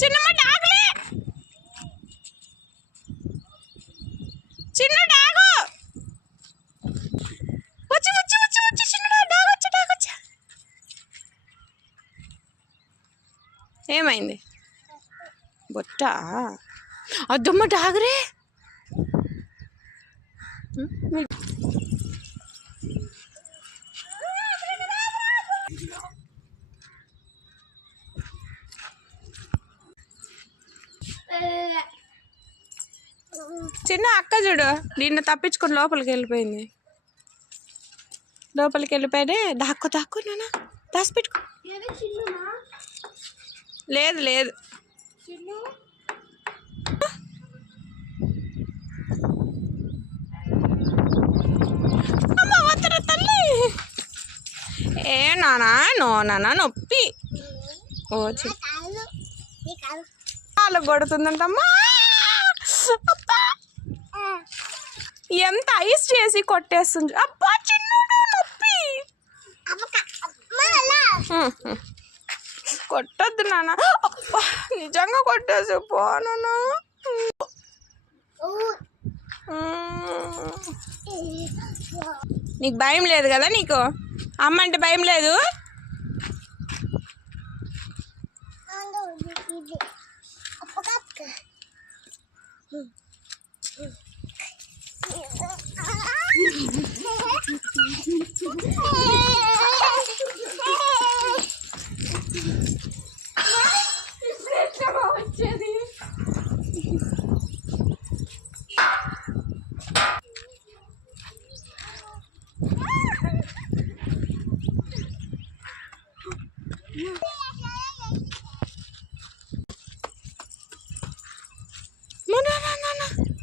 చిన్నమ్మ డాగులే, చిన్న డాగు వచ్చి వచ్చి వచ్చి వచ్చి చిన్న డాగు వచ్చి డాగు వచ్చా. ఏమైంది బొట్ట? అద్దమ్మ డాగురే. చిన్న అక్క చూడు, నిన్ను తప్పించుకొని లోపలికి వెళ్ళిపోయింది. లోపలికి వెళ్ళిపోయినే దాక్కు దాక్కు నాన్న, దాచిపెట్టుకో. లేదు లేదు, అమ్మ వద్దర తల్లి. ఏ నానా నో నాన్న నొప్పి. ఓ కాలు కొడుతుందంటమ్మా. ఎంత ఐస్ చేసి కొట్టేస్తుంది. అబ్బా చిన్నడు నొప్పి. కొట్టద్దు నాన్న. అబ్బా నిజంగా కొట్టేసి పోనా. నీకు భయం లేదు కదా? నీకు అమ్మ అంటే భయం లేదు? వచ్చేది